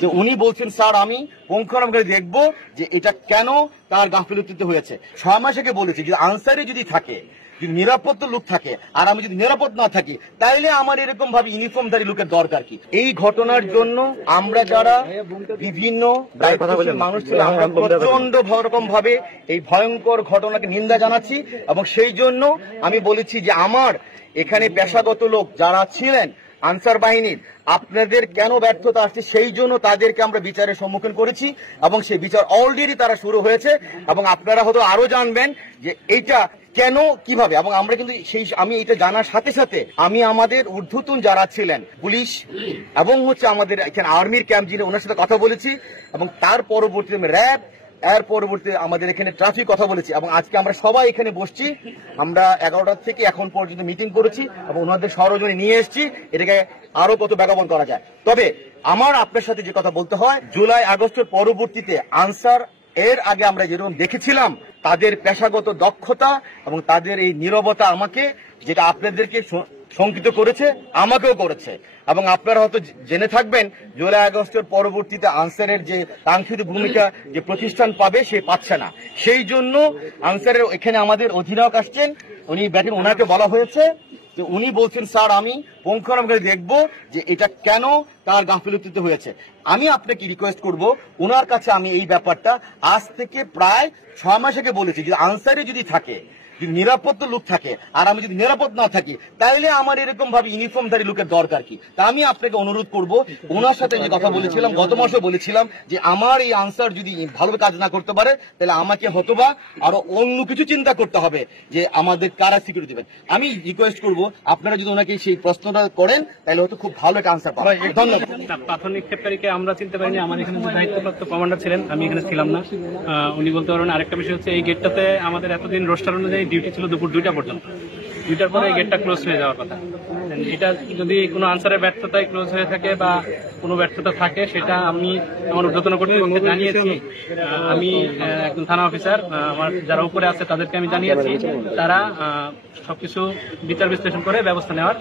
যে উনি বলছেন স্যার আমি পুঙ্খানুপুঙ্খ দেখবো যে এটা কেন তার গাফিলতিতে হয়েছে। 6 মাস আগে বলেছি যে আনসারে যদি থাকে, যদি নিরাপত্তা লোক থাকে আর আমি যদি নিরাপদ না থাকি তাইলে আমার এরকম ভাবে ইউনিফর্মধারী লোকের দরকার কি। এই ঘটনার জন্য আমরা যারা বিভিন্ন মানুষ ছিল আমরা প্রচন্ড রকম ভাবে এই ভয়ঙ্কর ঘটনাকে নিন্দা জানাচ্ছি এবং সেই জন্য আমি বলেছি যে আমার এখানে পেশাগত লোক যারা ছিলেন আনসার বাহিনীর আপনাদের কেন ব্যর্থতা আসছে সেই জন্য তাদেরকে আমরা বিচারের সম্মুখীন করেছি এবং সেই বিচার অলরেডি তারা শুরু হয়েছে এবং আপনারা হয়তো আরো জানবেন যে এইটা কেন কিভাবে। এবং আমরা কিন্তু আমি এটা জানার সাথে সাথে আমি আমাদের ঊর্ধ্বতন যারা ছিলেন পুলিশ এবং আমাদের এখানে আর্মির ক্যাম্প যিনি ওনার সাথে কথা বলেছি এবং তার পরবর্তীতে র্যাব এর পরবর্তীতে আমাদের এখানে ট্রাফিক কথা বলেছি এবং আজকে আমরা সবাই এখানে বসছি। আমরা 11টা থেকে এখন পর্যন্ত মিটিং করেছি এবং ওনাদের সরজনে নিয়ে এসেছি এটাকে আরো কত ব্যাকরণ করা যায়। তবে আমার আপনার সাথে যে কথা বলতে হয়, জুলাই আগস্টের পরবর্তীতে আনসার এর আগে আমরা যেরকম দেখেছিলাম তাদের পেশাগত দক্ষতা এবং তাদের এই নীরবতা আমাকে যেটা আপনাদেরকে শঙ্কিত করেছে আমাকেও করেছে এবং আপনারা হয়তো জেনে থাকবেন জুলাই আগস্টের পরবর্তীতে আনসারের যে কাঙ্ক্ষিত ভূমিকা যে প্রতিষ্ঠান পাবে সে পাচ্ছে না। সেই জন্য আনসারের এখানে আমাদের অধিনায়ক আসছেন, উনি ব্যাটিং ওনাকে বলা হয়েছে যে উনি বলছেন স্যার আমি পুঙ্খানুপুঙ্খ দেখবো যে এটা কেন তার গাফিলতিতে হয়েছে। আমি আপনাকে রিকোয়েস্ট করব ওনার কাছে আমি এই ব্যাপারটা আজ থেকে প্রায় 6 মাস আগে বলেছি যে আনসারে যদি থাকে, যদি নিরাপত্তা লোক থাকে আর আমি যদি নিরাপদ না থাকি তাইলে আমার এরকম ভাবে ইউনিফর্মধারী লোকের দরকার কি। তা আমি আপনাকে অনুরোধ করব ওনার সাথে যে কথা বলেছিলাম গত মাসে বলেছিলাম যে আমার এই আনসার যদি ভালোভাবে কাজ না করতে পারে তাহলে আমাকে হয়তোবা আরো অন্য কিছু চিন্তা করতে হবে যে আমাদের কারা সিকিউরিটি দেবেন। আমি রিকোয়েস্ট করব আপনারা যদি ওনাকে সেই প্রশ্নটা করেন তাহলে হয়তো খুব ভালো একটা আনসার পাবেন। ধন্যবাদ। প্রাথমিক নিক্ষেপকারীকে আমরা চিনতে পারিনি, আমার এখানে যে দায়িত্বপ্রাপ্ত কমান্ডার ছিলেন আমি এখানে ছিলাম না, উনি বলতে পারবেন। আরেকটা বিষয় হচ্ছে এই গেটটাতে আমাদের এতদিন রোস্টার অনুযায়ী ডিউটি ছিল দুপুর 2টা পর্যন্ত, 2টার পরে এই গেটটা ক্লোজ হয়ে যাওয়ার কথা। এটা যদি কোনো আনসারের ব্যর্থতায় ক্লোজ হয়ে থাকে বা কোনো ব্যর্থতা থাকে সেটা আমি আমার ঊর্ধ্বতন কর্তৃপক্ষকে জানিয়েছি। আমি একজন থানা অফিসার, আমার যারা উপরে আছে তাদেরকে আমি জানিয়েছি, তারা সবকিছু বিচার বিশ্লেষণ করে ব্যবস্থা নেওয়ার